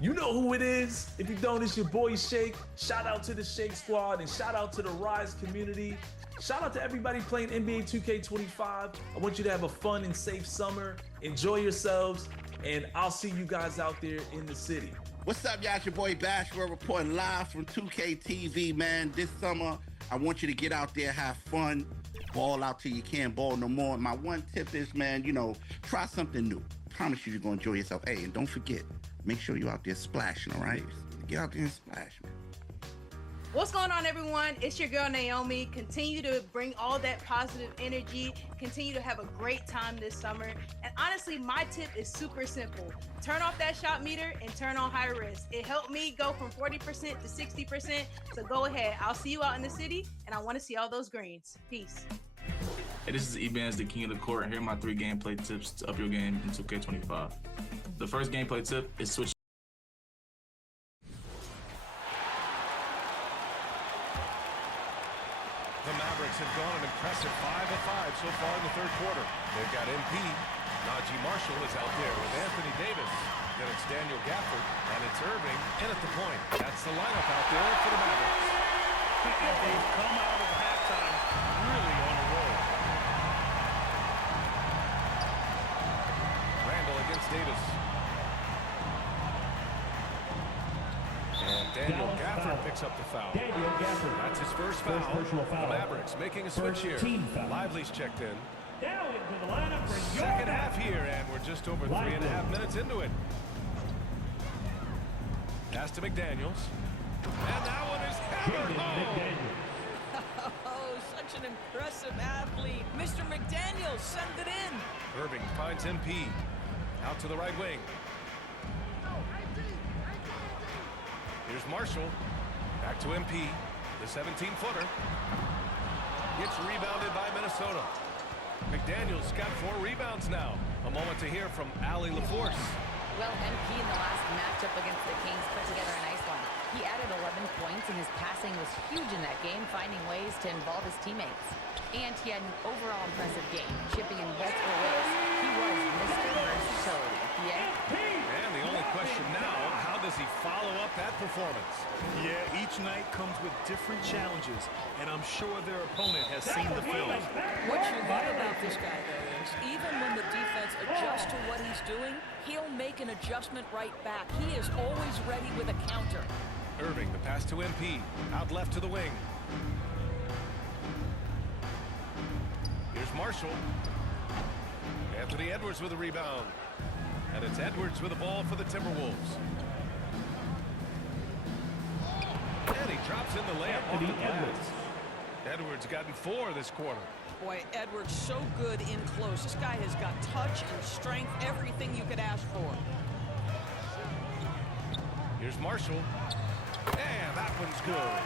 You know who it is. If you don't, it's your boy Shake. Shout out to the Shake Squad and shout out to the Rise community. Shout out to everybody playing NBA 2K25. I want you to have a fun and safe summer. Enjoy yourselves, and I'll see you guys out there in the city. What's up, y'all? It's your boy Bashford reporting live from 2K TV, man. This summer, I want you to get out there, have fun, ball out till you can't ball no more. My one tip is, man, try something new. Promise you, you're gonna enjoy yourself. Hey, and don't forget, make sure you're out there splashing, all right? Get out there and splash, man. What's going on, everyone? It's your girl Naomi. Continue to bring all that positive energy. Continue to have a great time this summer. And honestly, my tip is super simple. Turn off that shot meter and turn on high risk. It helped me go from 40% to 60%. So go ahead. I'll see you out in the city, and I want to see all those greens. Peace. Hey, this is Ebans, the king of the court, and here are my 3 gameplay tips to up your game in 2K25. The first gameplay tip is switch. The Mavericks have gone an impressive 5 of 5 so far in the third quarter. They've got MP. Najee Marshall is out there with Anthony Davis. Then it's Daniel Gafford, and it's Irving in at the point. That's the lineup out there for the Mavericks. And they've come out of halftime really on a roll. Randall against Davis. And Daniel Gafford picks up the foul. That's his first foul. The Mavericks making a switch here. Lively's checked in. Now into the lineup for Second half here, and we're just over 3.5 minutes into it. Pass to McDaniels. And that one is hammered home. Oh, such an impressive athlete. Mr. McDaniels sent it in. Irving finds MP. Out to the right wing. Here's Marshall. Back to MP. The 17-footer. Gets rebounded by Minnesota. McDaniels got 4 rebounds now. A moment to hear from Allie LaForce. Well, MP in the last matchup against the Kings put together a nice one. He added 11 points, and his passing was huge in that game, finding ways to involve his teammates. And he had an overall impressive game, chipping in multiple ways. He was Mr. Versatility. Yeah. And the only question now, how does he follow up that performance? Yeah, each night comes with different challenges, and I'm sure their opponent has seen the film. What you love about this guy, though, is even when the defense adjusts to what he's doing, he'll make an adjustment right back. He is always ready with a counter. Irving, the pass to MP. Out left to the wing. Here's Marshall. Anthony Edwards with a rebound. And it's Edwards with the ball for the Timberwolves. And he drops in the layup off the glass. Edwards gotten 4 this quarter. Boy, Edwards so good in close. This guy has got touch and strength, everything you could ask for. Here's Marshall. And that one's good.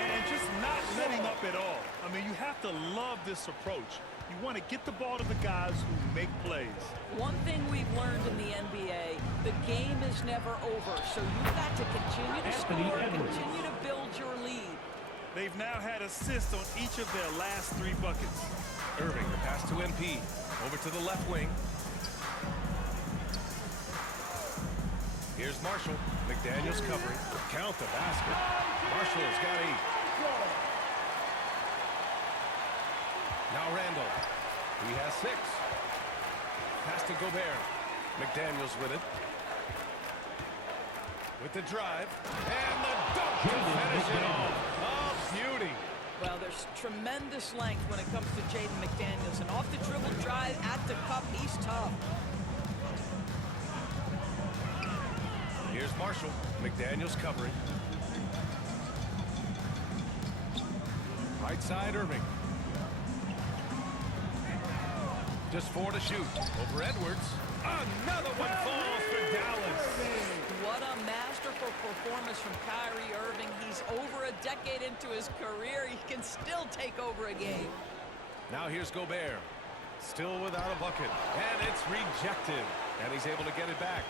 And just not letting up at all. I mean, you have to love this approach. You want to get the ball to the guys who make plays. One thing we've learned in the NBA, the game is never over. So you've got to continue to score, continue to build your lead. They've now had assists on each of their last 3 buckets. Irving, the pass to MP. Over to the left wing. Here's Marshall. McDaniels covering. Count the basket. Marshall's got 8. Now Randall. He has 6. Pass to Gobert. McDaniels with it. With the drive. And the dunk to finish it off. Oh, beauty. Well, there's tremendous length when it comes to Jaden McDaniels. And off the dribble drive at the cup, he's tough. Here's Marshall. McDaniels covering. Right side, Irving. Just 4 to shoot. Over Edwards. Another one falls for Dallas. What a masterful performance from Kyrie Irving. He's over a decade into his career. He can still take over a game. Now here's Gobert. Still without a bucket. And it's rejected. And he's able to get it back.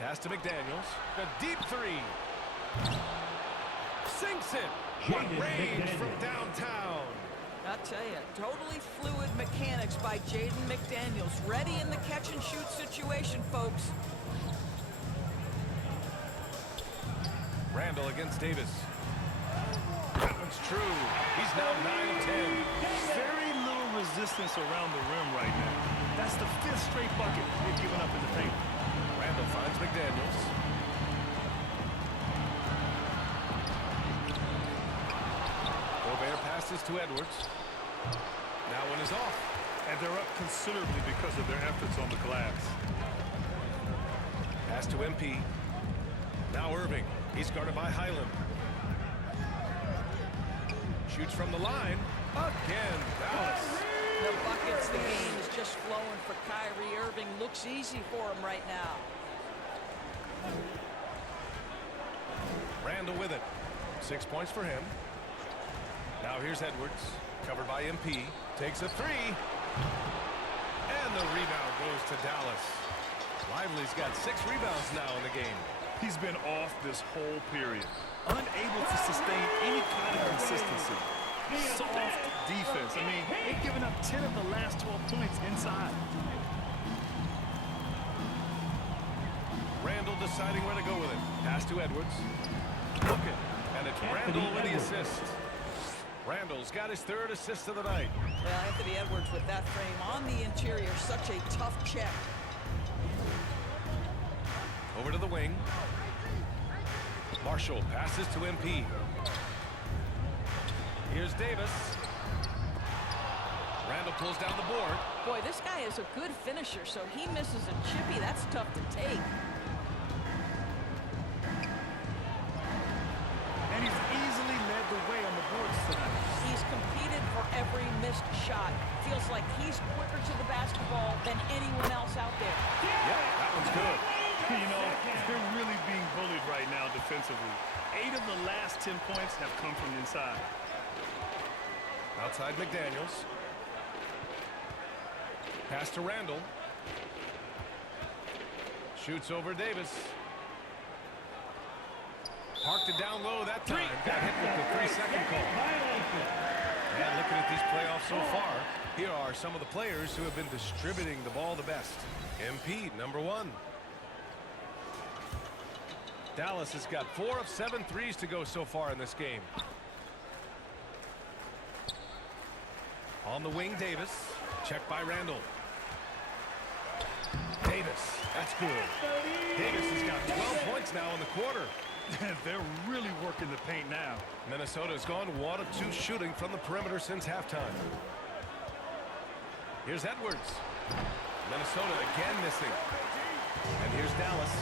Pass to McDaniels. A deep 3. Sinks it. What range from downtown. I'll tell you, totally fluid mechanics by Jaden McDaniels. Ready in the catch-and-shoot situation. situation, folks. Randall against Davis. That one's true. He's now 9 of 10. Very little resistance around the rim right now. That's the 5th straight bucket they've given up in the paint. Randall finds McDaniels. Gobert passes to Edwards. That one is off. And they're up considerably because of their efforts on the glass. Pass to MP. Now Irving. He's guarded by Highland. Shoots from the line. Again, Dallas. The buckets, the game is just flowing for Kyrie Irving. Looks easy for him right now. Randall with it. 6 points for him. Now here's Edwards. Covered by MP. Takes a three. And the rebound goes to Dallas. Lively's got 6 rebounds now in the game. He's been off this whole period. Unable to sustain any kind of consistency. Soft defense. I mean, they've given up 10 of the last 12 points inside. Randall deciding where to go with it. Pass to Edwards. Okay. And it's Randall with the assist. Randall's got his 3rd assist of the night. Well, Anthony Edwards with that frame on the interior, such a tough check. Over to the wing. Marshall passes to MP. Here's Davis. Randall pulls down the board. Boy, this guy is a good finisher, so he misses a chippy. That's tough to take. And he's easily led the way on the boards tonight. He's competed for every missed shot. Feels like he's quicker to the basketball than anyone else out there. Yep, that one's good. You know, they're really being bullied right now defensively. 8 of the last 10 points have come from inside. Outside McDaniels. Pass to Randall. Shoots over Davis. Parked it down low that time. Got hit with the 3-second call. And looking at these playoffs so far, here are some of the players who have been distributing the ball the best. MP, number 1. Dallas has got 4 of 7 threes to go so far in this game. On the wing, Davis. Checked by Randall. Davis, that's good. Davis has got 12 points now in the quarter. They're really working the paint now. Minnesota's gone 1 of 2 shooting from the perimeter since halftime. Here's Edwards. Minnesota again missing. And here's Dallas.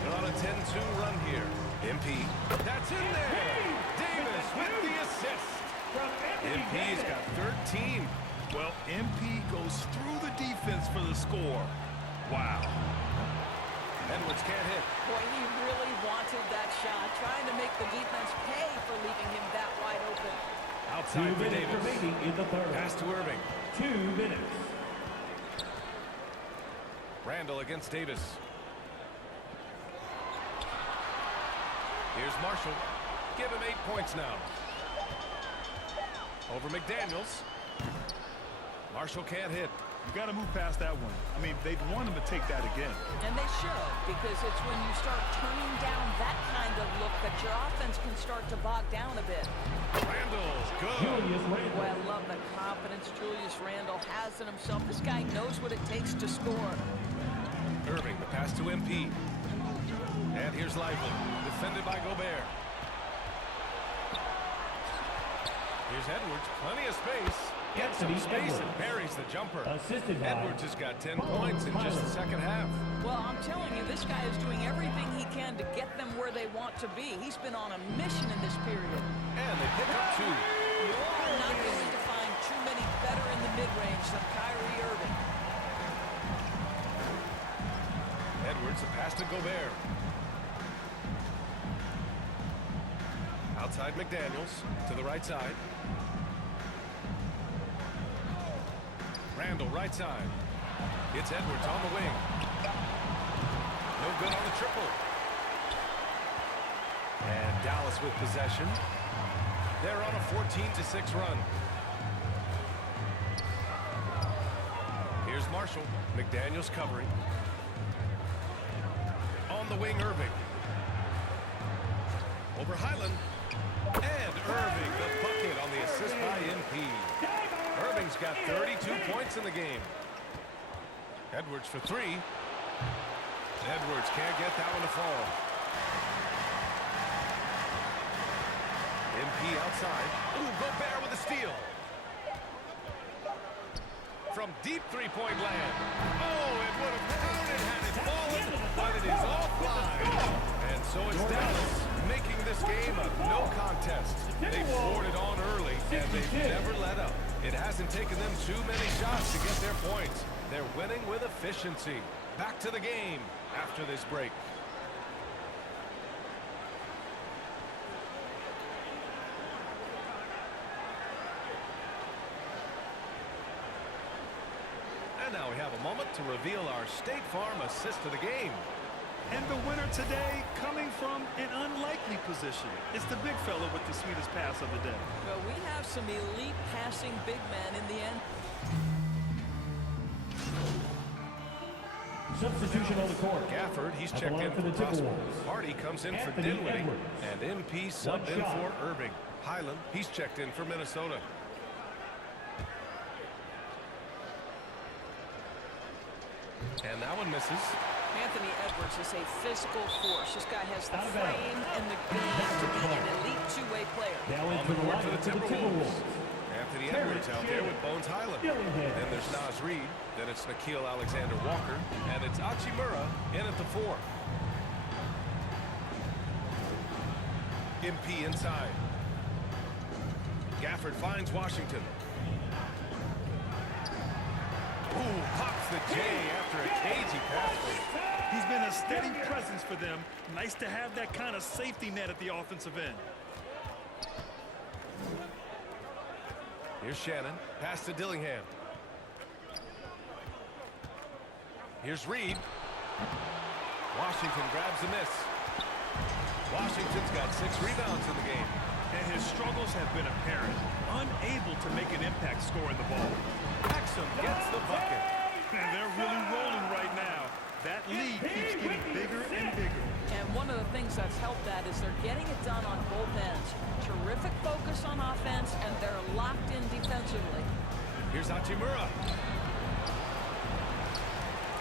They're on a 10-2 run here. MP. That's in there. Davis with the assist. MP's got 13. Well, MP goes through the defense for the score. Wow. Edwards can't hit. Boy, he really wanted that shot, trying to make the defense pay for leaving him that wide open. Outside for Davis. Remaining in the third. Pass to Irving. 2 minutes. Randall against Davis. Here's Marshall. Give him 8 points now. Over McDaniels. Marshall can't hit. You got to move past that one. I mean, they'd want him to take that again. And they should, because it's when you start turning down that kind of look that your offense can start to bog down a bit. Randall, good. Boy, I love the confidence Julius Randall has in himself. This guy knows what it takes to score. Irving, the pass to MP. And here's Lively, defended by Gobert. Here's Edwards, plenty of space. Gets some space and buries the jumper. Edwards has got 10 points in just the second half. Well, I'm telling you, this guy is doing everything he can to get them where they want to be. He's been on a mission in this period. And they pick up 2. You're not going to find too many better in the mid-range than Kyrie Irving. Edwards, a pass to Gobert. Outside McDaniels, to the right side. Randall, right side. It's Edwards on the wing. No good on the triple. And Dallas with possession. They're on a 14-6 run. Here's Marshall. Marshall. McDaniels covering. On the wing, Irving. Over Highland. And Irving, the bucket on the assist by MP. Irving's got 32 points in the game. Edwards for three. Edwards can't get that one to fall. MP outside. Ooh, Gobert with a steal. From deep three-point land. Oh, it would have counted had it fallen, but it is offline. And so it's Dallas making this game a no contest. They poured it on early, and they've never let up. It hasn't taken them too many shots to get their points. They're winning with efficiency. Back to the game after this break. And now we have a moment to reveal our State Farm assist of the game. And the winner today coming from an unlikely position. It's the big fella with the sweetest pass of the day. Well, we have some elite passing big men in the end. Substitution on the court. Gafford, he's checked in for Prosper. Hardy comes in for Dinwiddie. And MP subbed in for Irving. Highland, he's checked in for Minnesota. And that one misses. Anthony Edwards is a physical force. This guy has the frame and the game to be an elite two-way player. On the board for the Timberwolves. Anthony Edwards out there with Bones Highland. Then there's Naz Reid. Then it's Nickeil Alexander-Walker. And it's Hachimura in at the 4. MP inside. Gafford finds Washington. Ooh, pops the J after a cagey pass fake. He's been a steady presence for them. Nice to have that kind of safety net at the offensive end. Here's Shannon. Pass to Dillingham. Here's Reed. Washington grabs the miss. Washington's got 6 rebounds in the game. And his struggles have been apparent. Unable to make an impact scoring the ball. Exum gets the bucket. And they're really rolling right now. That lead keeps getting bigger and bigger. And one of the things that's helped that is they're getting it done on both ends. Terrific focus on offense, and they're locked in defensively. Here's Hachimura.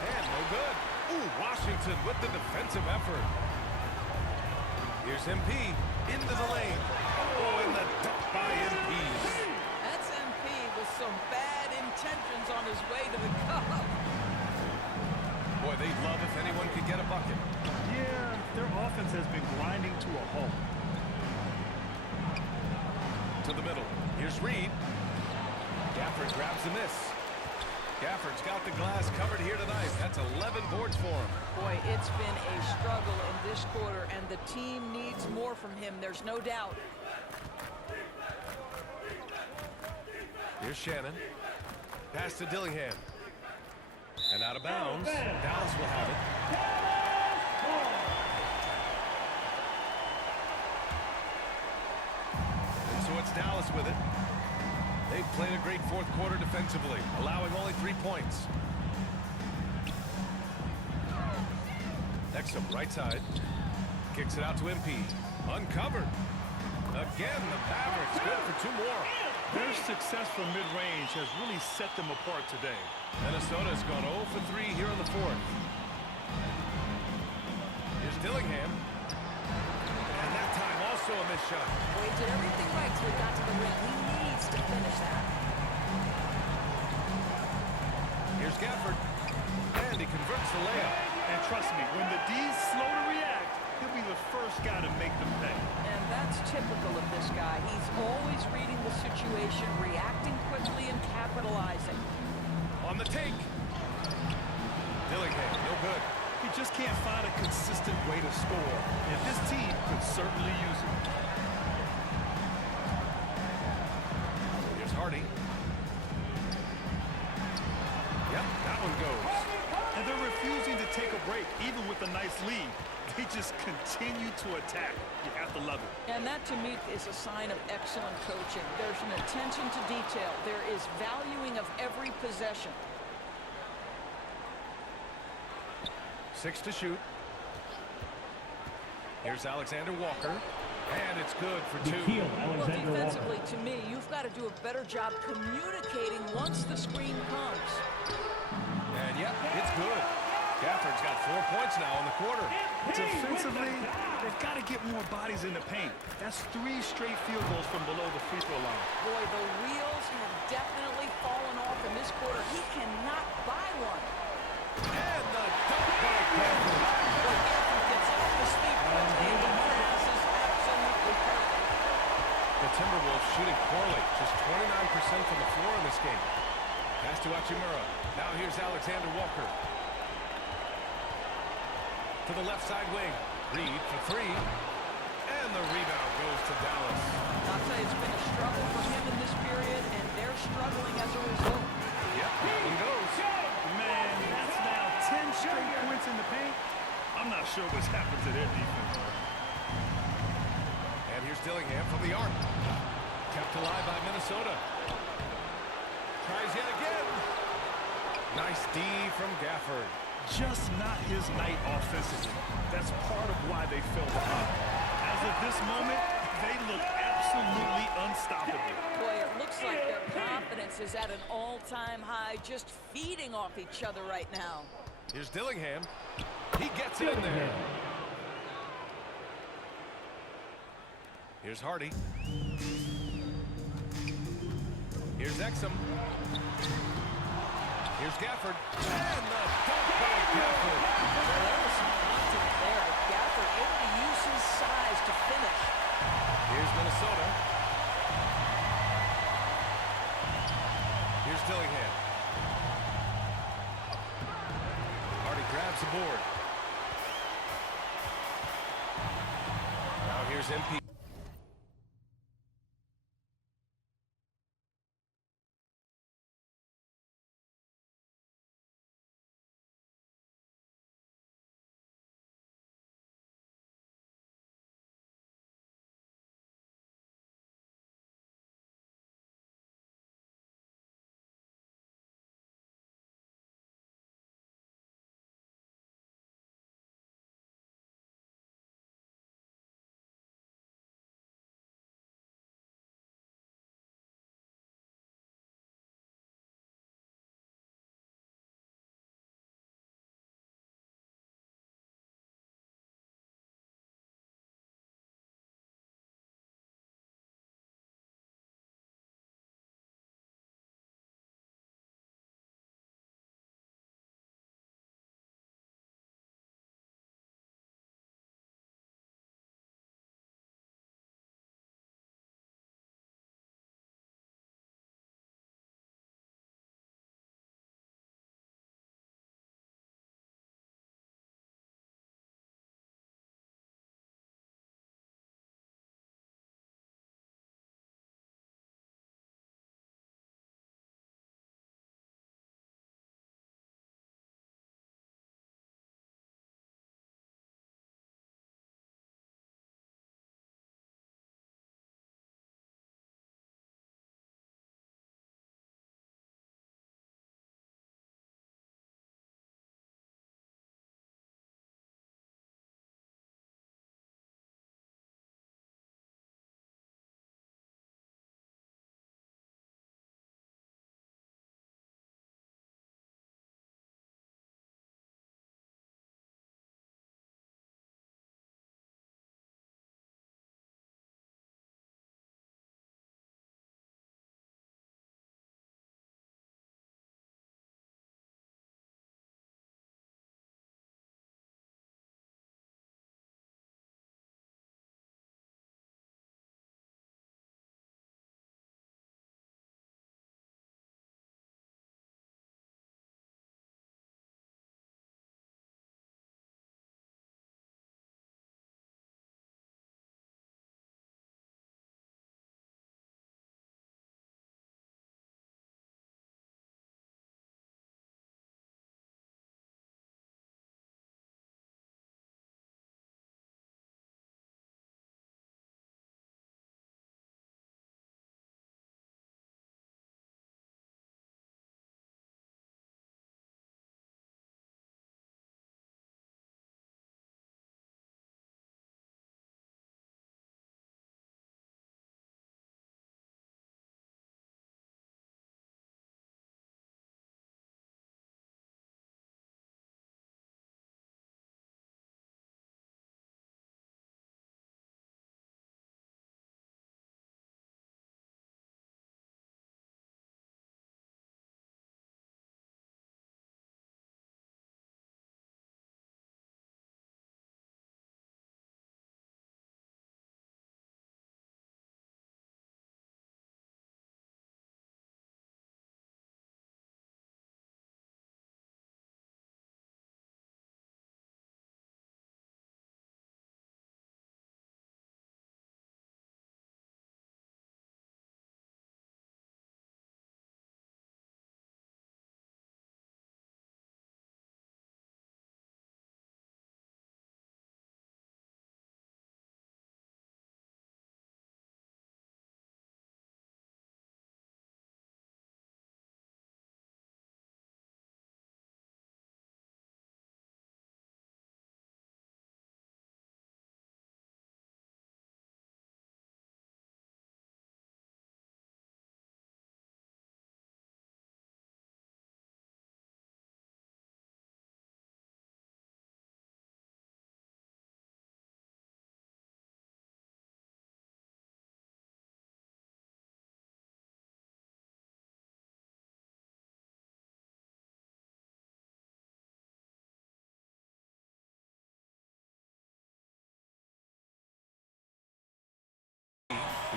And no good. Ooh, Washington with the defensive effort. Here's MP into the lane. Oh, and the dunk by MP. That's MP with some bad intentions on his way to the cup. Boy, they'd love if anyone could get a bucket. Yeah, their offense has been grinding to a halt. To the middle. Here's Reed. Gafford grabs the miss. Gafford's got the glass covered here tonight. That's 11 boards for him. Boy, it's been a struggle in this quarter, and the team needs more from him. There's no doubt. Here's Shannon. Pass to Dillingham. And out of bounds. Dallas will have it. And so it's Dallas with it. They've played a great fourth quarter defensively, allowing only 3 points. Exum, right side. Kicks it out to MP. Uncovered. Again, the Mavericks good for 2 more. Their success from mid-range has really set them apart today. Minnesota's gone 0 for 3 here in the 4th. Here's Dillingham. And that time also a missed shot. Boy, he did everything right till he got to the rim. He needs to finish that. Here's Gafford. And he converts the layup. And trust me, when the D's slow to react, he'll be the first guy to make them pay. And that's typical of this guy. He's always reading the situation, reacting quickly, and capitalizing. On the take. Dillingham, no good. He just can't find a consistent way to score, and this team could certainly use it. Here's Hardy. Yep, that one goes. And they're refusing to take a break, even with a nice lead. They just continue to attack. You have to love it. And that, to me, is a sign of excellent coaching. There's an attention to detail. There is valuing of every possession. 6 to shoot. Here's Alexander Walker. And it's good for 2. Well, defensively, to me, you've got to do a better job communicating once the screen comes. And yep, it's good. Gafford's got 4 points now in the quarter. Defensively, they've got to get more bodies in the paint. That's 3 straight field goals from below the free throw line. Boy, the wheels have definitely fallen off in this quarter. He cannot buy one. And the dunk by Gafford. Boy, Gafford gets off his feet quickly, and the pass is absolutely perfect. The Timberwolves shooting poorly, just 29% from the floor in this game. Pass to Hachimura. Now here's Alexander Walker. To the left side wing. Reed for 3. And the rebound goes to Dallas. I'll tell you, it's been a struggle for him in this period, and they're struggling as a result. Yep, down he goes. Man, that's now 10 straight points in the paint. I'm not sure what's happened to their defense. And here's Dillingham from the arc. Kept alive by Minnesota. Tries yet again. Nice D from Gafford. Just not his night offensively. That's part of why they fell behind. As of this moment, they look absolutely unstoppable. Boy, it looks like their confidence is at an all-time high, just feeding off each other right now. Here's Dillingham. He gets it in there. Here's Hardy. Here's Exum. Here's Gafford. And the dunk by Gafford. Well, there was some contact there, but Gafford able to use his size to finish. Here's Minnesota. Here's Dillingham. Hardy grabs the board. Now here's MP.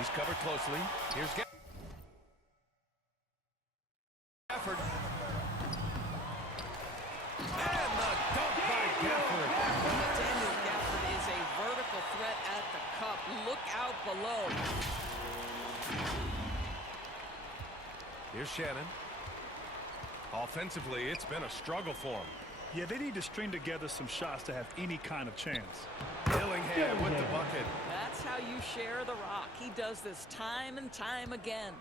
He's covered closely. Here's Gafford. And the dunk by Gafford. Daniel Gafford is a vertical threat at the cup. Look out below. Here's Shannon. Offensively, it's been a struggle for him. Yeah, they need to string together some shots to have any kind of chance. Dillingham with the bucket. That's how you share the rock. He does this time and time again.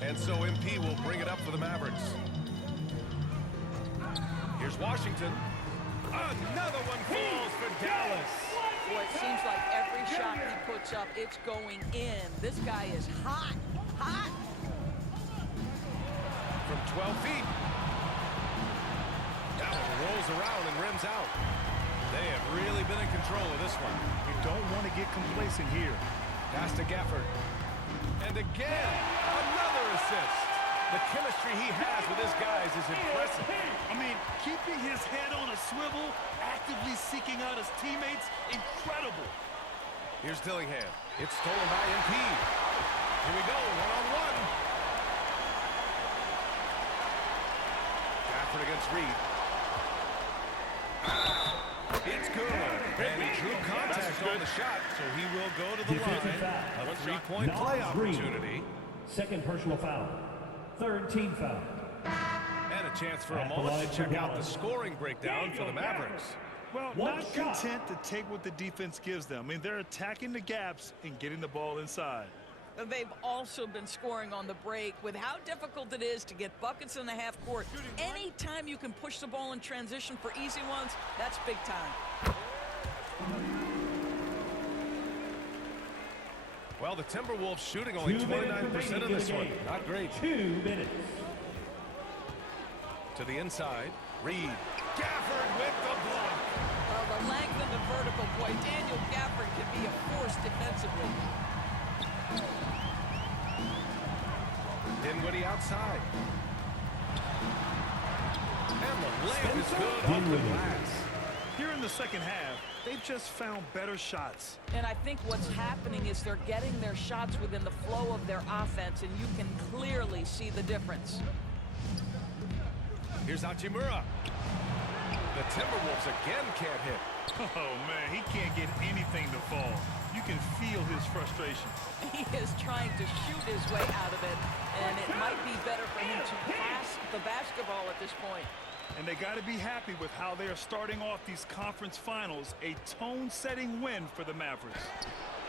And so MP will bring it up for the Mavericks. Here's Washington. Another one falls for Dallas. Boy, it seems like every shot he puts up, it's going in. This guy is hot, hot. From 12 feet. That one rolls around and rims out. They have really been in control of this one. You don't want to get complacent here. Pass to Gafford. And again, another assist. The chemistry he has with his guys is impressive. I mean, keeping his head on a swivel, actively seeking out his teammates, incredible. Here's Dillingham. It's stolen by MP. Here we go, one-on-one. Gafford against Reed. It's good. And he drew contact on the shot, so he will go to the line. A three-point play opportunity. Second personal foul. Third team foul. And a chance for a moment to check out the scoring breakdown for the Mavericks. Well, not content to take what the defense gives them. I mean, they're attacking the gaps and getting the ball inside. They've also been scoring on the break. With how difficult it is to get buckets in the half court, anytime you can push the ball in transition for easy ones, that's big time. Well, the Timberwolves shooting only 29% of this one. Not great. 2 minutes. To the inside. Reed. Gafford with the block. Well, the length and the vertical, boy, Daniel Gafford can be a force defensively. Dinwiddie outside. And the layup is good off the glass. Here in the second half, they've just found better shots. And I think what's happening is they're getting their shots within the flow of their offense, and you can clearly see the difference. Here's Hachimura. The Timberwolves again can't hit. Oh, man, he can't get anything to fall. You can feel his frustration. He is trying to shoot his way out of it, and it might be better for him to pass the basketball at this point. And they got to be happy with how they are starting off these conference finals. A tone-setting win for the Mavericks.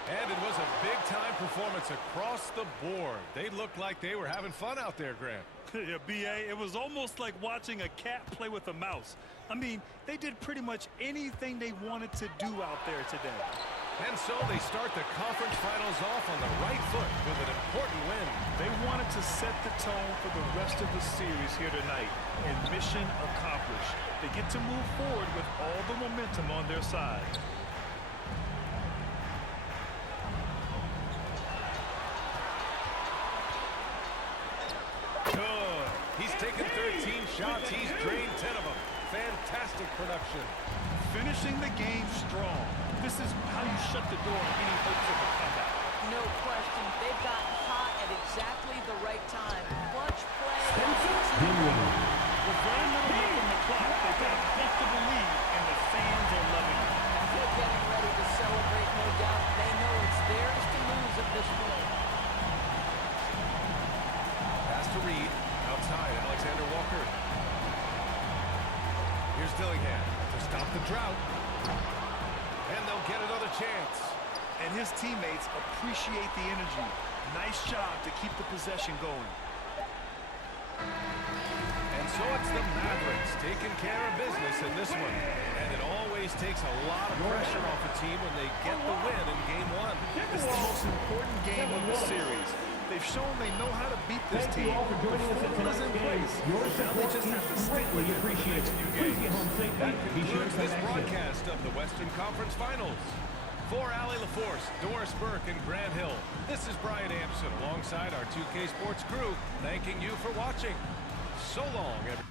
And it was a big-time performance across the board. They looked like they were having fun out there, Grant. Yeah, B.A., it was almost like watching a cat play with a mouse. I mean, they did pretty much anything they wanted to do out there today. And so they start the conference finals off on the right foot with an important win. They wanted to set the tone for the rest of the series here tonight, and mission accomplished. They get to move forward with all the momentum on their side. Good. He's taken 13 shots. He's drained 10 of them. Fantastic production. Finishing the game strong. This is how you shut the door on any hopes of a comeback. No question. They've gotten hot at exactly the right time. Clutch play. With very little left on the clock, they've got a comfortable lead, and the fans are loving it. They're getting ready to celebrate, no doubt. They know it's theirs to lose at this point. Pass to Reed. Outside, Alexander Walker. Here's Dillingham to stop the drought. And they'll get another chance. And his teammates appreciate the energy. Nice job to keep the possession going. And so it's the Mavericks taking care of business in this one. And it always takes a lot of pressure off a team when they get the win in Game 1. It's the most important game of the series. They've shown they know how to beat this team. The formula's in place. Now they just have to stick with it for the next few games. That concludes this broadcast of the Western Conference Finals. For Allie LaForce, Doris Burke, and Grant Hill, this is Brian Ampson alongside our 2K Sports crew, thanking you for watching. So long, everyone.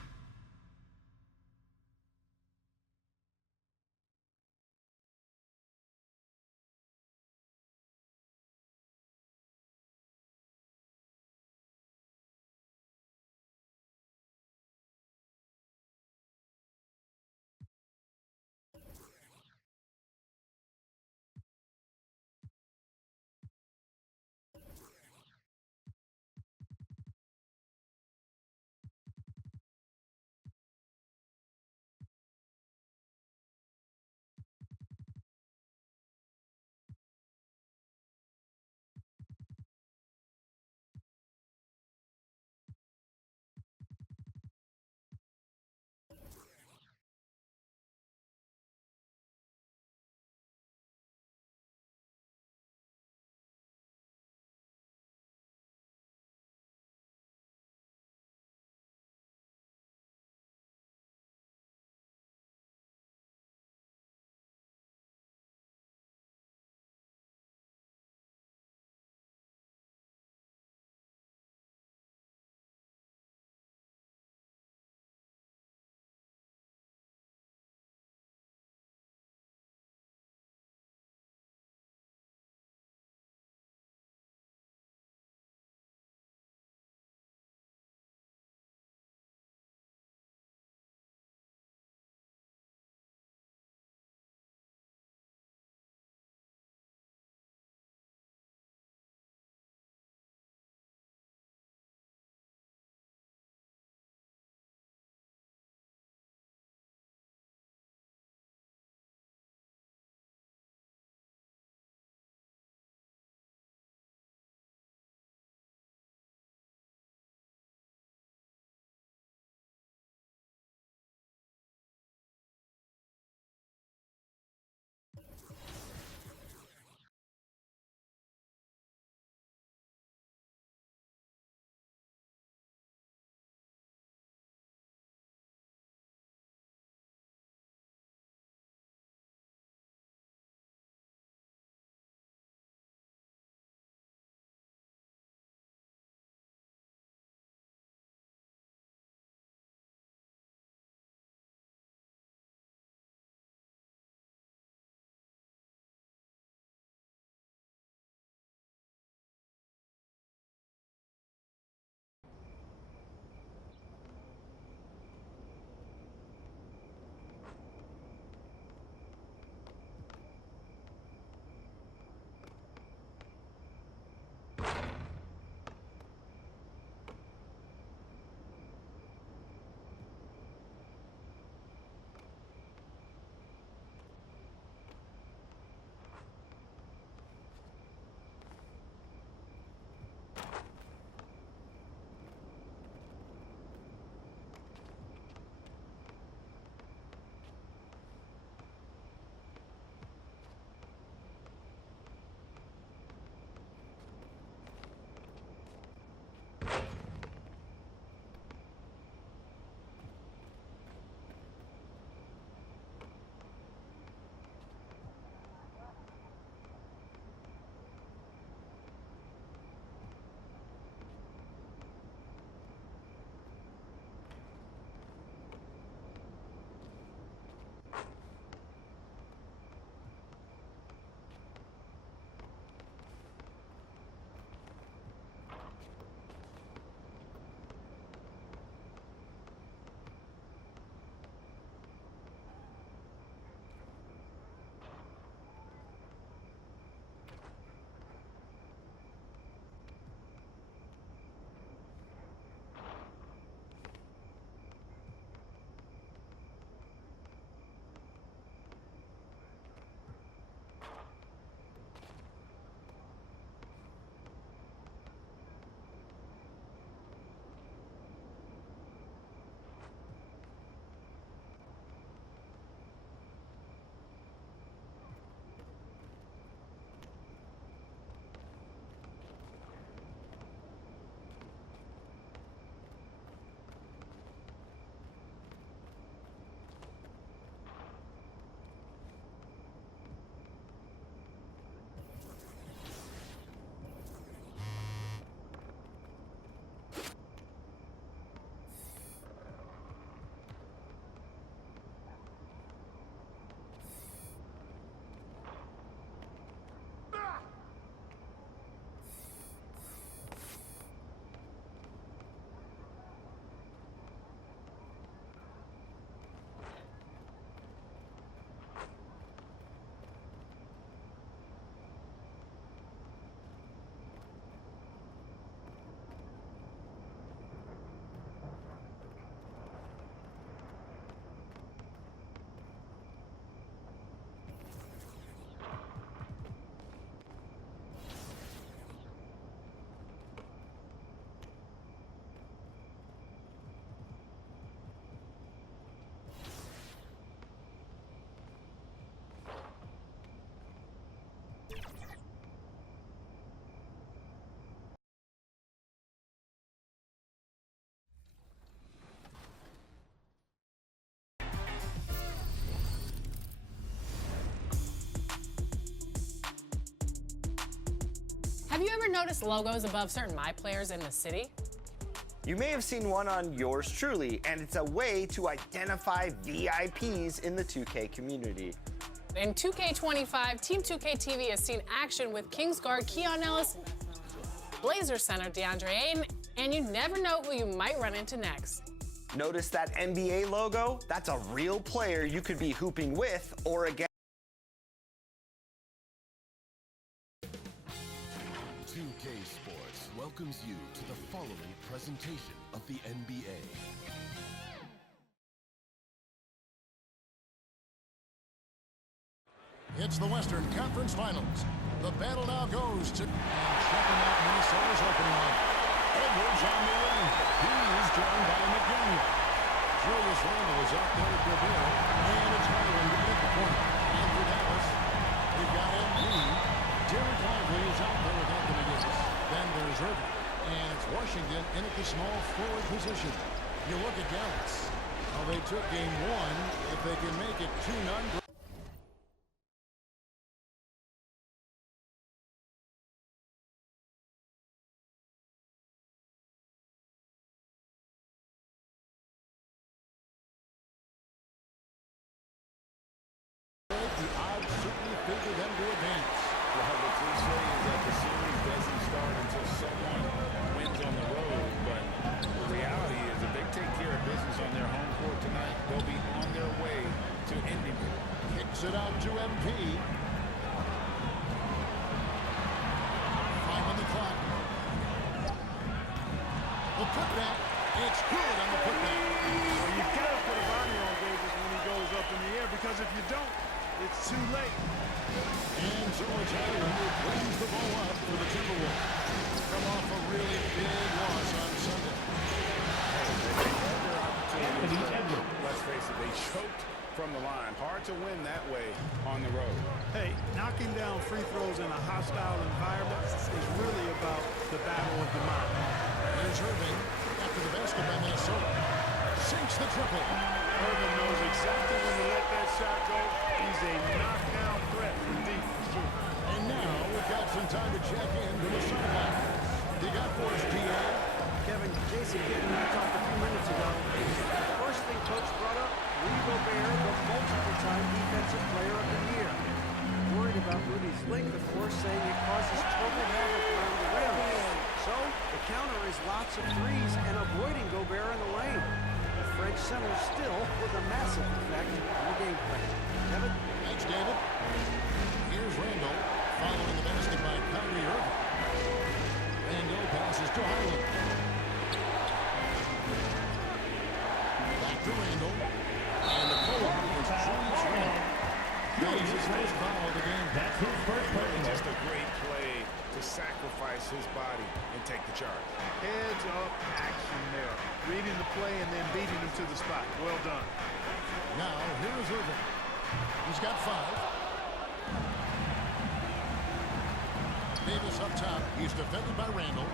notice logos above certain My Players in the city? You may have seen one on yours truly, and it's a way to identify VIPs in the 2K community. In 2K25, Team 2K TV has seen action with Kingsguard Keon Ellis, Blazer center DeAndre Ayton, and you never know who you might run into next. Notice that NBA logo? That's a real player you could be hooping with or against. 2K Sports welcomes you to the following presentation of the NBA. It's the Western Conference Finals. The battle now goes to... And checking out Minnesota's opening line. Edwards on the wing. He is joined by McDaniel. Julius Randle is out there with Gobert. And it's Harden to get the point. And for Dallas, we've got MP. Derek Lively is out there with Anthony Davis. Then there's Irving. And it's Washington in at the small forward position. You look at Dallas. Well, they took game one. If they can make it 2-0... it out to MP. 5 on the clock. The putback. It's good on the putback. Well, you gotta put a body on Davis when he goes up in the air, because if you don't, it's too late. And so it's Harden who brings the ball up for the Timberwolves. Come off a really big loss on Sunday. Let's face it, they choked from the line. Hard to win that way on the road. Hey, knocking down free throws in a hostile environment is really about the battle of the mind. Here's Irving after the basket by Minnesota. Sinks the triple. Irving knows exactly when to let that shot go. He's a knockdown threat from deep for sure. And now we've got some time to check in to the sideline. You got for us, T.A. Kevin, Jason Kidd, we talked a few minutes ago. The first thing Coach brought up, Rudy Gobert, the multiple-time Defensive Player of the Year. Worried about Rudy's length, of course, saying it causes trouble havoc around the rim. So the counter is lots of threes and avoiding Gobert in the lane. The French center still with a massive effect on the game plan. Kevin? Thanks, David. Here's Randle following the basket by Kyrie Irving. Randle passes to Harden. Back to Randle. And the pull-up is Julius Randle. That is his first foul of the game. That's his first personal. Just a great play to sacrifice his body and take the charge. Heads up action there. Reading the play and then beating him to the spot. Well done. Now, here's Irving. He's got 5. Davis up top. He's defended by Randle.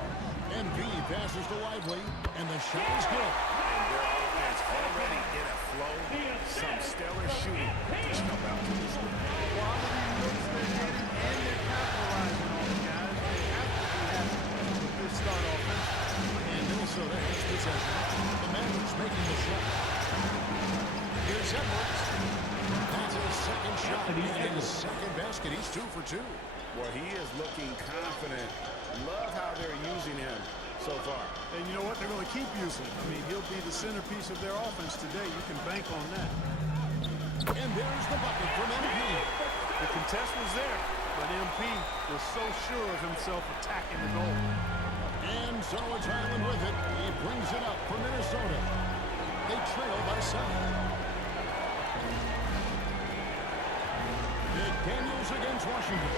MP passes to Lively, and the shot is good. And their offense already in a flow. Some stellar shooting to jump out to this league. Quality looks they're getting, and they're capitalizing on the guys. They have to be happy with this start offense. And Minnesota has possession. The Mavericks making the shot. Here's Edwards. That's his second shot and his second basket. He's 2 for 2. Well, he is looking confident. Love how they're using him so far. And you know what? They're going to keep using him. I mean, he'll be the centerpiece of their offense today. You can bank on that. And there's the bucket from MP. The contest was there, but MP was so sure of himself attacking the goal. And so it's Harden with it. He brings it up for Minnesota. They trail by 7. McDaniels against Washington.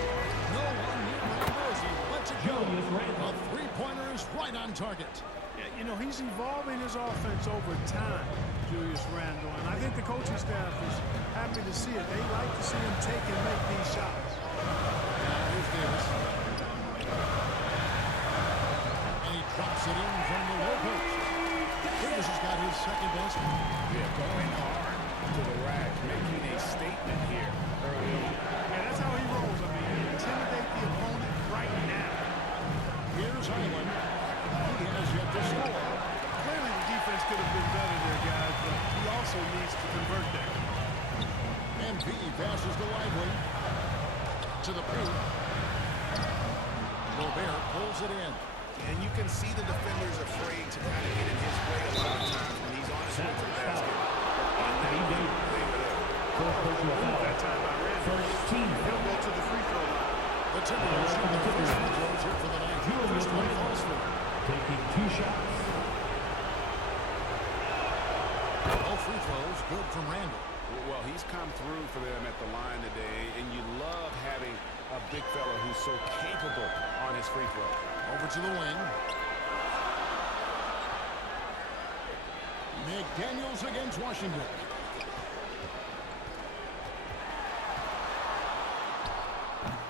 No one near Randle as he lets it go. A three-pointer is right on target. Yeah, you know, he's evolving his offense over time, Julius Randle, and I think the coaching staff is happy to see it. They like to see him take and make these shots. Now here's Davis. And he drops it in from the low post. Davis has got his second basket. Yeah, going hard to the rack, making a statement here early on. Yeah, that's how he rolls. I mean, intimidate the opponent right now. MP passes to Lively. To the paint. Gobert pulls it in. And you can see the defenders afraid to kind of get in his way a lot of times when he's on his way to the basket. That time by Randall. He'll go to the free throw line. The Timberwolves shoot the first free throws here for the night. First one falls for him. Taking 2 shots. All free throws good from Randall. Well, he's come through for them at the line today, and you love having a big fella who's so capable on his free throw. Over to the wing. McDaniels against Washington.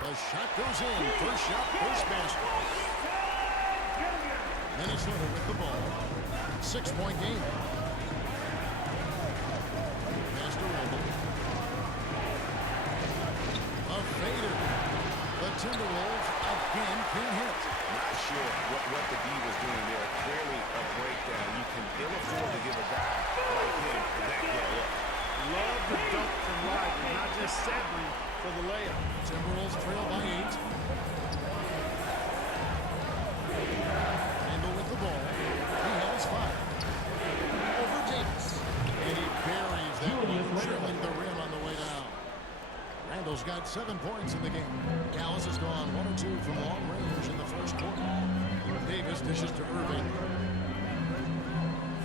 The shot goes in. First shot, first basket. Minnesota with the ball. 6-point game. Pass to Randall. A fader. The Timberwolves again can't hit. Not sure what the D was doing there. Clearly a breakdown. You can ill afford to give a guy like him that good look. Love the dunk from Lively, not just settling for the layup. Timberwolves trail by 8. Randall with the ball. He has 5. Over Davis. And he buries that one, drilling the rim on the way down. Randall's got 7 points in the game. Dallas has gone 1 or 2 from long range in the first quarter. Davis dishes to Irving.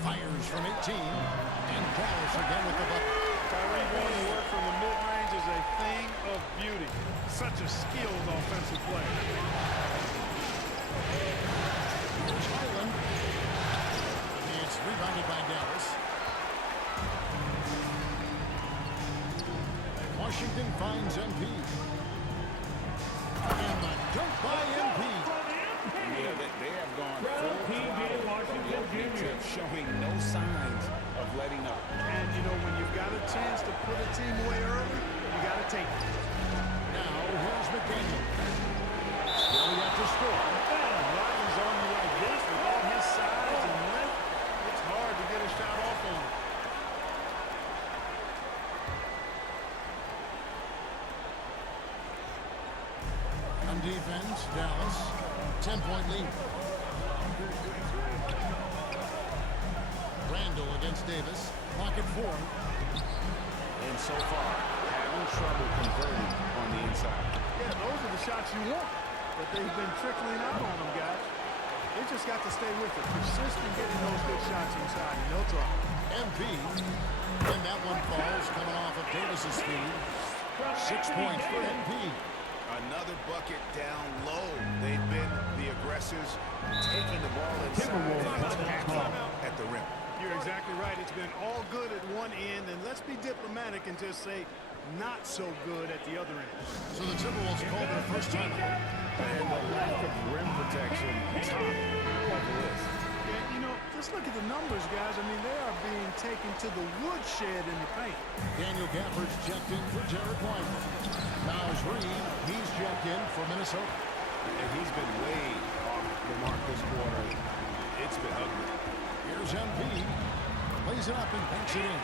Fires from 18. And Dallas again with the bucket. Tyree going to work from the mid-range is a thing of beauty. Such a skilled offensive player. Here's Highland. It's rebounded by Dallas. Washington finds MP. And the dunk by MP. Yeah, they have gone full throttle from the opening tip, showing no signs of letting up. And, you know, when you've got a chance to put a team away early, you got to take it. Now, here's McDaniel. Still yet to score. Lively's on you like this with all his size and length. It's hard to get a shot off on him. On defense, Dallas. 10-point lead. Randall against Davis. Pocket 4. And so far, having trouble converting on the inside. Yeah, those are the shots you want. But they've been trickling out on them, guys. They just got to stay with it. Persist in getting those good shots inside, and they'll drop. MP. And that one falls coming off of Davis's feed. 6 points for MP. Another bucket down low. They've been the aggressors, taking the ball inside and attacking at the rim. You're exactly right. It's been all good at one end, and let's be diplomatic and just say not so good at the other end. So the Timberwolves call their first time out. And the lack of rim protection, top of the list. Yeah, you know, just look at the numbers, guys. I mean, they are being taken to the woodshed in the paint. Daniel Gafford's checked in for Jared Lively. Naj Reed, he's checked in for Minnesota. And he's been way off the mark this quarter. It's been ugly. Here's MP. Plays it up and banks it in.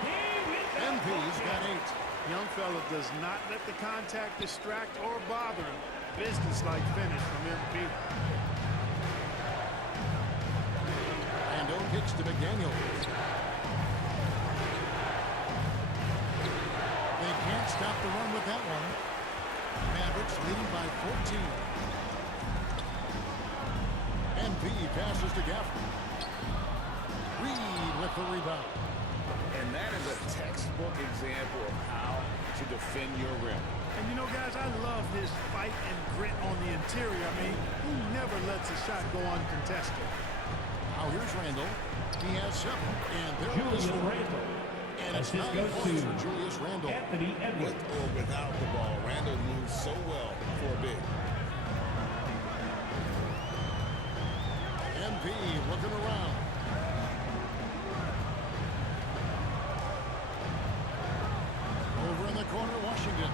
MP's got 8. Young fella does not let the contact distract or bother him. Business-like finish from MP. Randall kicks to McDaniel. They can't stop the run with that one. Mavericks lead by 14. MP passes to Gafford. Reed with the rebound. And that is a textbook example of how to defend your rim. And you know, guys, I love his fight and grit on the interior. I mean, he never lets a shot go uncontested. Now here's Randall. He has 7. And there Julius is 4. Randall. And it's 9 goes points to for Julius Randall. Anthony Edwards. With or without the ball, Randall moves so well for a big. MP looking around. Over in the corner, Washington.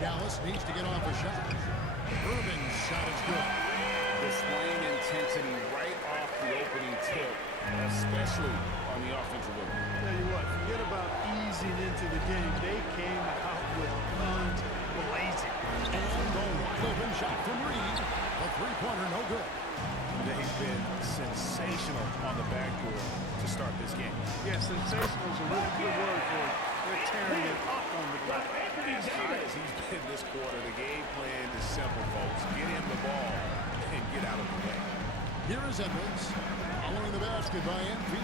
Dallas needs to get off a shot. Irving's shot is good. Displaying intensity right off the opening tip. especially on the offensive end. Tell you what, forget about easing into the game. They came out with guns blazing. And the wide open shot from Reed. The three-pointer, no good. They've been sensational on the backboard to start this game. Yeah, sensational is a really good word for it. They're tearing it up on the glass. As high as he's been this quarter, the game plan is simple, folks. Get him the ball and get out of the way. Here is Edwards. Following the basket by MP.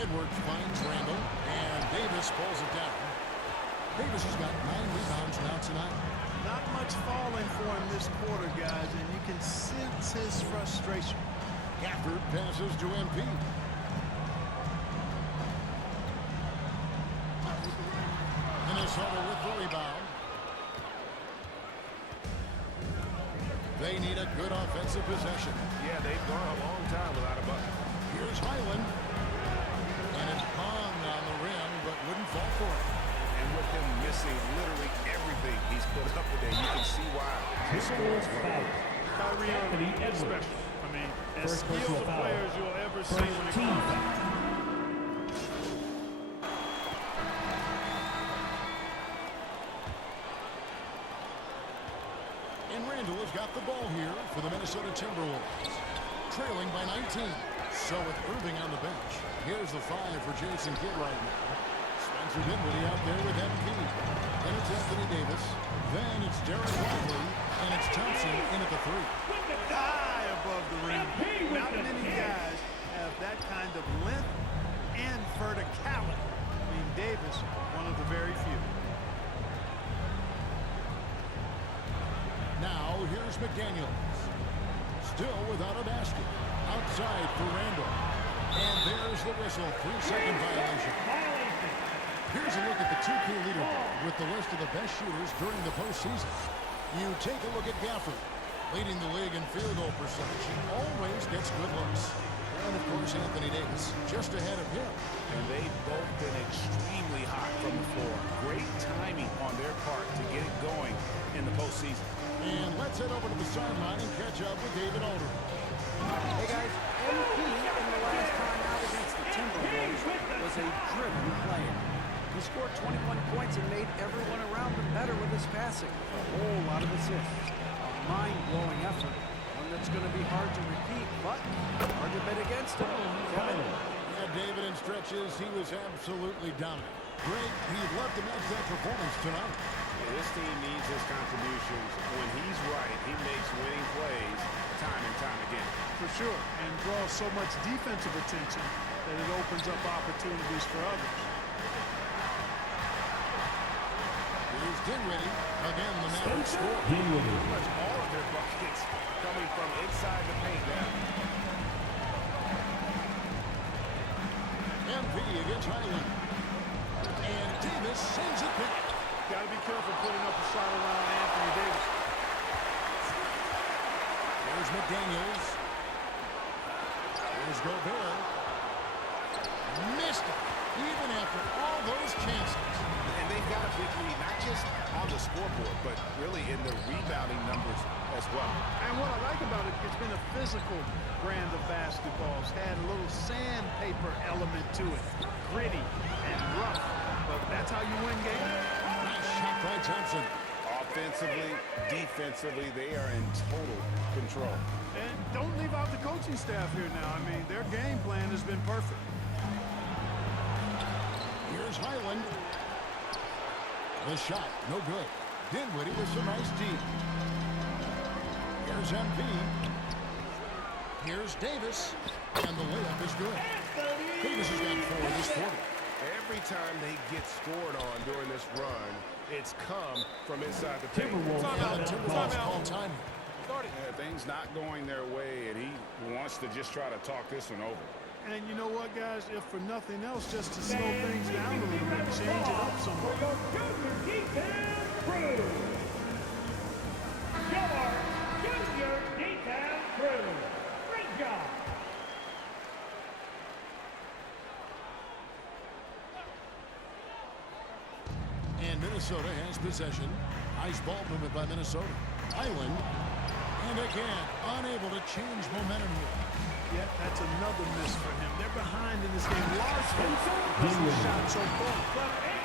Edwards finds Randall, and Davis pulls it down. Davis has got 9 rebounds now tonight. Not much falling for him this quarter, guys, and you can sense his frustration. Gafford passes to MP. Minnesota with the rebound. They need a good offensive possession. Yeah, they've gone a long time without a bucket. Here's Highland. And it hung on the rim, but wouldn't fall for it. And with him missing literally everything he's put up today, you can see why. His score is Kyrie Irving is special. I mean, as skilled a player as you'll ever see when it comes to And Randall has got the ball here for the Minnesota Timberwolves. Trailing by 19. So with Irving on the bench, here's the 5 for Jason Kidd right now. Spencer Dinwiddie out there with MP. Then it's Anthony Davis. Then it's Derek Lively. And it's Thompson in at the 3. high above the rim. Not many guys have that kind of length and verticality. I mean, Davis, one of the very few. Now here's McDaniels. Still without a basket. Outside for Randall. And there's the whistle. 3-second violation. Here's a look at the 2K leaderboard with the list of the best shooters during the postseason. You take a look at Gafford, leading the league in field goal percentage. He always gets good looks. And, of course, Anthony Davis just ahead of him. And they've both been extremely hot from the floor. Great timing on their part to get it going in the postseason. And let's head over to the sideline and catch up with David Alder. Hey guys, MP in the last time out against the Timberwolves was a driven player. He scored 21 points and made everyone around him better with his passing. A whole lot of assists. A mind-blowing effort. One that's going to be hard to repeat, but hard to bet against him. Kevin. Yeah, David, in stretches, he was absolutely dominant. Great, he'd love to match that performance tonight. This team needs his contributions. When he's right, he makes winning plays time and time again. For sure, and draws so much defensive attention that it opens up opportunities for others. Here's Dinwiddie, again the man score. Pretty much all of their buckets coming from inside the paint now. MP against Highland. And Davis sends it back. Got to be careful putting up a shot around Anthony Davis. There's McDaniels. Here's Gobert. Missed it, even after all those chances. And they've got a big lead, not just on the scoreboard, but really in the rebounding numbers as well. And what I like about it, it's been a physical brand of basketball. It's had a little sandpaper element to it. Gritty and rough. But that's how you win games. Nice shot by Thompson. Offensively, defensively, they are in total control. And don't leave out the coaching staff here now. I mean, their game plan has been perfect. Here's Highland. The shot, no good. Dinwiddie with some nice D. Here's MP. Here's Davis. And the layup is good. Davis has got 4 this quarter. Every time they get scored on during this run, it's come from inside the paint. Timberwolves call time. Yeah, things not going their way, and he wants to just try to talk this one over. And you know what, guys? If for nothing else, just to slow things down a little bit, change it up somewhat. Great job. And Minnesota has possession. Nice ball movement by Minnesota. Island. And again, unable to change momentum here. Yep, that's another miss for him. They're behind in this game largely because he shot so far.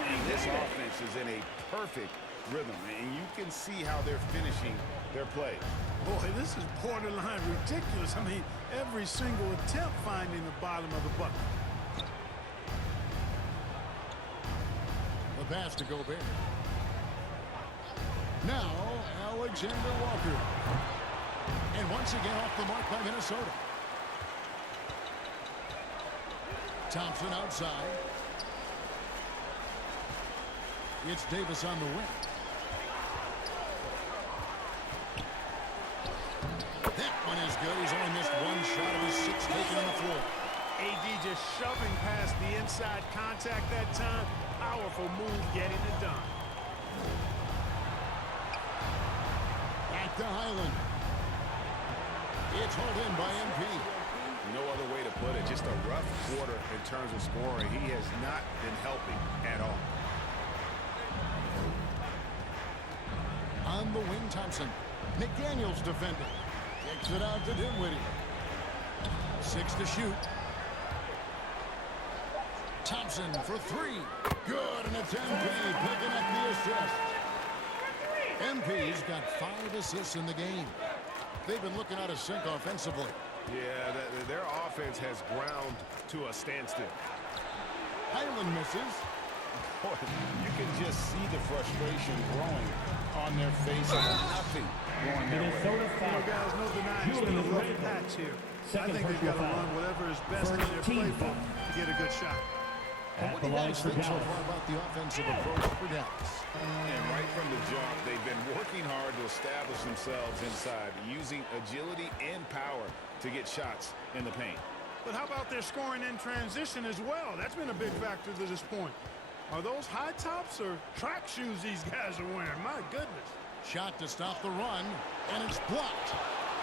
And this offense is in a perfect rhythm, and you can see how they're finishing their play. Boy, this is borderline ridiculous. I mean, every single attempt finding the bottom of the bucket. The pass to Gobert. Now, Alexander Walker. And once again off the mark by Minnesota. Thompson outside. It's Davis on the wing. That one is good. He's only missed one shot of his 6 taken on the floor. AD just shoving past the inside contact that time. Powerful move getting it done. Back to Highland. It's hauled in by MP. No other way to put it. Just a rough quarter in terms of scoring. He has not been helping at all. On the wing, Thompson. McDaniels defending. Kicks it out to Dinwiddie. 6 to shoot. Thompson for 3. Good, and it's MP picking up the assist. MP's got 5 assists in the game. They've been looking out of sync offensively. Yeah, their offense has ground to a standstill. Highland misses. Boy, you can just see the frustration growing on their faces. Nothing going their way. Guys, no denying it's been a rough patch here. I think they've got to run whatever is best in their playbook to get a good shot. What do you guys think so far about the offensive approach for Dallas? And right from the jump, they've been working hard to establish themselves inside, using agility and power to get shots in the paint. But how about their scoring in transition as well? That's been a big factor to this point. Are those high tops or track shoes these guys are wearing? My goodness. Shot to stop the run, and it's blocked.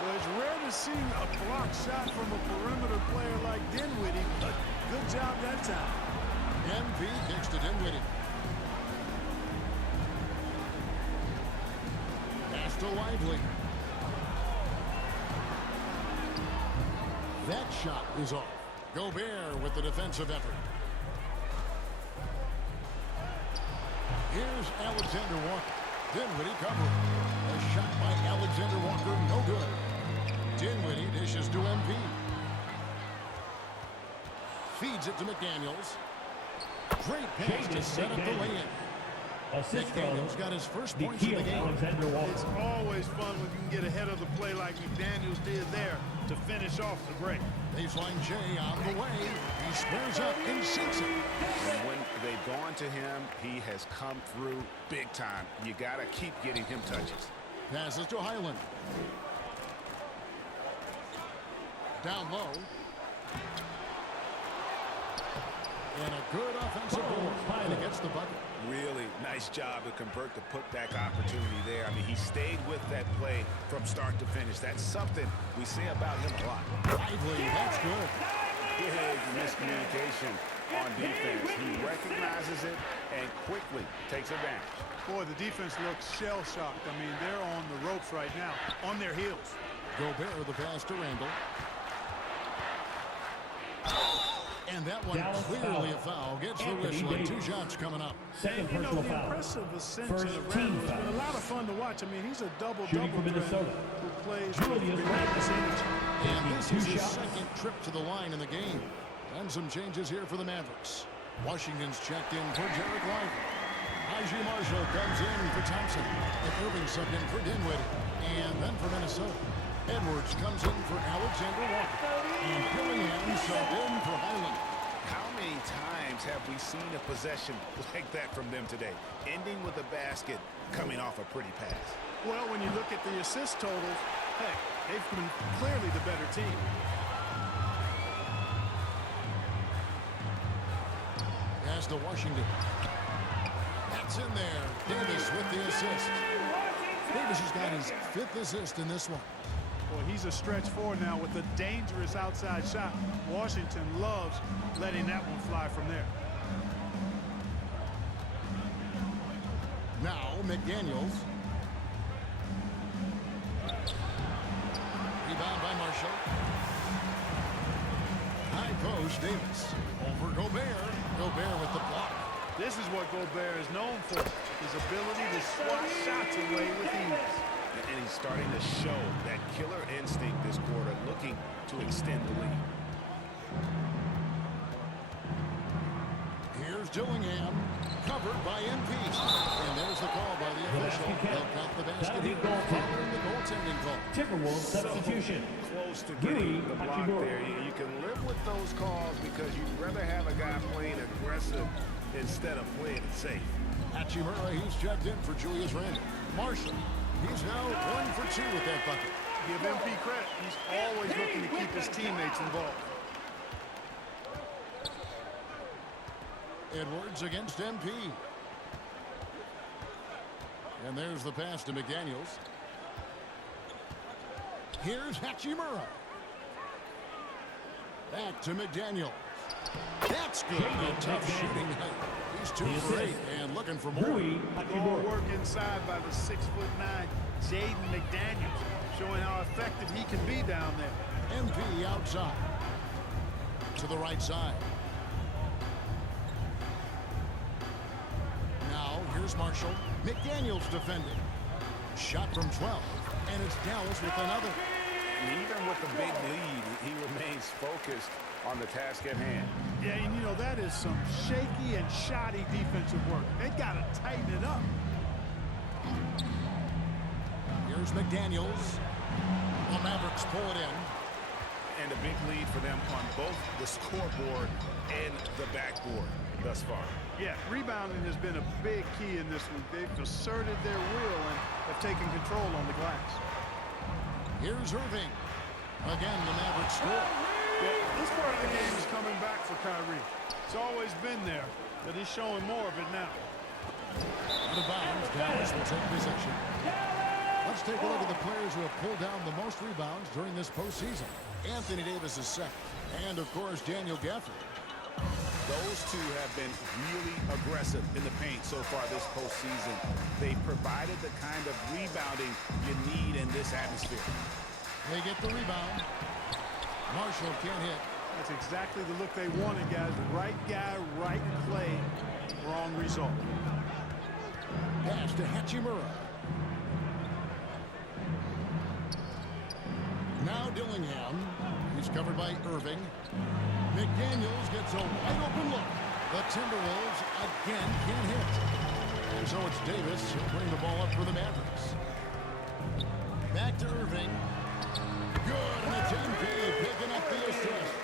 Well, it's rare to see a blocked shot from a perimeter player like Dinwiddie, but good job that time. MP kicks to Dinwiddie. Pass to Lively. That shot is off. Gobert with the defensive effort. Here's Alexander Walker. Dinwiddie covering. A shot by Alexander Walker, no good. Dinwiddie dishes to MP. Feeds it to McDaniels. Great pass to set up the lay-in. McDaniels got his first points in the game. It's always fun when you can get ahead of the play like McDaniels did there to finish off the break. Baseline J on the way. He squares up and sinks it. And when they've gone to him, he has come through big time. You got to keep getting him touches. Passes to Highland. Down low. And a good offensive goal. And he gets the bucket. Really nice job to convert the putback opportunity there. I mean, he stayed with that play from start to finish. That's something we say about him a lot. Lively, that's good. Big miscommunication on defense. He recognizes it and quickly takes advantage. Boy, the defense looks shell-shocked. I mean, they're on the ropes right now, on their heels. Gobert the pass to Randall. And that one clearly a foul. Gets the whistle and 2 shots coming up. Second You know, personal the foul. impressive ascension First of team Randall has foul. been a lot of fun to watch. I mean, he's a double-double Shooting for threat Minnesota. who plays Julius with Randle. tremendous energy. And this is his 2 shots. second trip to the line in the game. And some changes here for the Mavericks. Washington's checked in for Jarrett Lively. Najee Marshall comes in for Thompson. And Irving subbed in for Dinwiddie. And then for Minnesota, Edwards comes in for Alexander Walker. And Dillingham subbed in for Highland. How many times have we seen a possession like that from them today, ending with a basket coming off a pretty pass? Well, when you look at the assist totals, hey, they've been clearly the better team. Pass to Washington. That's in there. Davis with the assist. Davis has got his 5th assist in this one. Well, he's a stretch 4 now with a dangerous outside shot. Washington loves letting that one fly from there. Now McDaniels. Rebound by Marshall. High post, Davis. Over Gobert. Gobert with the block. This is what Gobert is known for, his ability to swat shots away with ease. And he's starting to show that killer instinct this quarter, looking to extend the lead. Here's Dillingham, covered by MP. And there's the call by the official. They'll count the basket here, following the goaltending call. Timberwolves substitution. Close to getting the block there. You can live with those calls because you'd rather have a guy playing aggressive instead of playing it safe. Hachimura, he's checked in for Julius Randle. Marshall, he's now 1 for 2 with that bucket. Give MP credit. He's always looking to keep his teammates involved. Edwards against MP. And there's the pass to McDaniels. Here's Hachimura. Back to McDaniels. That's good. A tough shooting night. He's 2 for 8 and looking for more. All work inside by the 6'9" Jaden McDaniels, showing how effective he can be down there. MP outside. To the right side. Now, here's Marshall. McDaniels defending. Shot from 12, and it's Dallas with another. And even with the big lead, he remains focused on the task at hand. Yeah, and you know, that is some shaky and shoddy defensive work. They got to tighten it up. Here's McDaniels. The Mavericks pull it in. And a big lead for them on both the scoreboard and the backboard thus far. Yeah, rebounding has been a big key in this one. They've asserted their will and have taken control on the glass. Here's Irving. Again, the Mavericks score. Yeah, this part of the game is coming back for Kyrie. It's always been there, but he's showing more of it now. Out of bounds, Dallas will take possession. Let's take a look at the players who have pulled down the most rebounds during this postseason. Anthony Davis is second, and of course, Daniel Gafford. Those two have been really aggressive in the paint so far this postseason. They provided the kind of rebounding you need in this atmosphere. They get the rebound. Marshall can't hit. That's exactly the look they wanted, guys. Right guy, right play, wrong result. Pass to Hachimura. Now Dillingham. He's covered by Irving. McDaniels gets a wide open look. The Timberwolves again can't hit. And so it's Davis who'll bring the ball up for the Mavericks. Back to Irving. Good, and it's MP picking up the assist.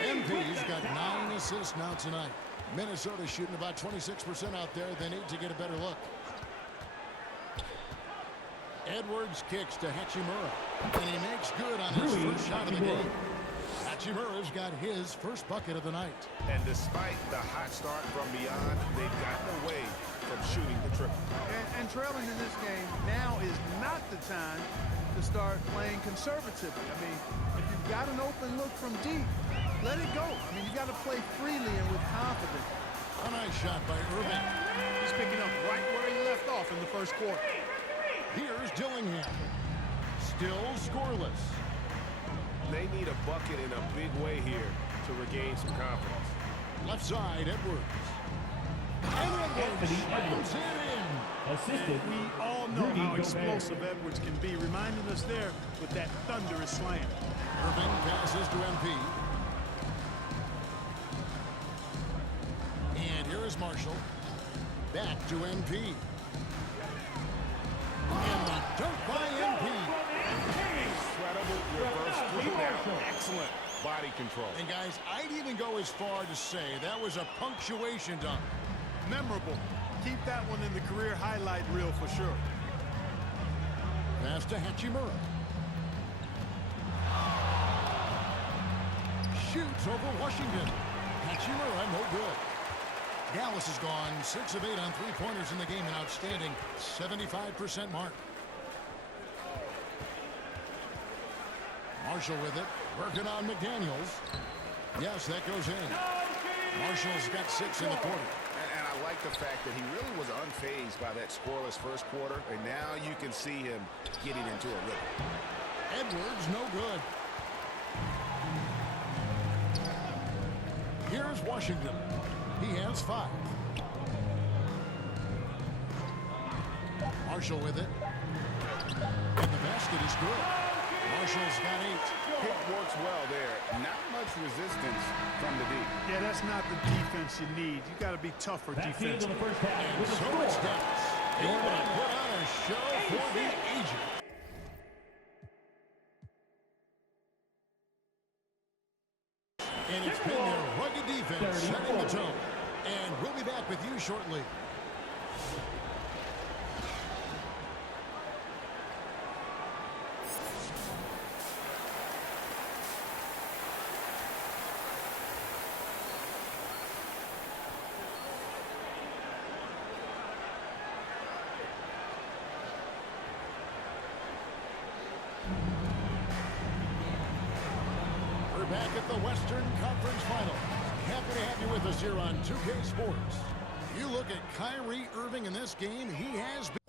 MP's got 9 assists now tonight. Minnesota shooting about 26% out there. They need to get a better look. Edwards kicks to Hachimura, and he makes good on his first shot of the game. Hachimura's got his first bucket of the night. And despite the hot start from beyond, they've gotten away from shooting the triple. And trailing in this game, now is not the time to start playing conservatively. I mean, if you've got an open look from deep, let it go. I mean, you got to play freely and with confidence. A nice shot by Irving. He's picking up right where he left off in the first quarter. Here's Dillingham. Still scoreless. They need a bucket in a big way here to regain some confidence. Left side, Edwards. And Edwards slams it in. Assisted. We all know how explosive Edwards can be, reminding us there with that thunderous slam. Irving passes to MP. And here is Marshall. Back to MP. And the dunk by MP. Incredible reverse three now. Excellent body control. And guys, I'd even go as far to say that was a punctuation dunk. Memorable. Keep that one in the career highlight reel for sure. Pass to Hachimura. Shoots over Washington. Hachimura, no good. Dallas has gone 6 of 8 on three-pointers in the game, an outstanding 75% mark. Marshall with it, working on McDaniels. Yes, that goes in. Marshall's got 6 in the quarter. And I like the fact that he really was unfazed by that scoreless first quarter, and now you can see him getting into a rhythm. Edwards, no good. Here's Washington. He has 5. Marshall with it. And the basket is good. Marshall's got 8. It works well there. Not much resistance from the D. Yeah, that's not the defense you need. You got to be tougher defense. And so it's Dallas. Able to put on a show for the agent. And it's been their rugged defense setting the tone. And we'll be back with you shortly. Back at the Western Conference Finals. Happy to have you with us here on 2K Sports. You look at Kyrie Irving in this game, he has been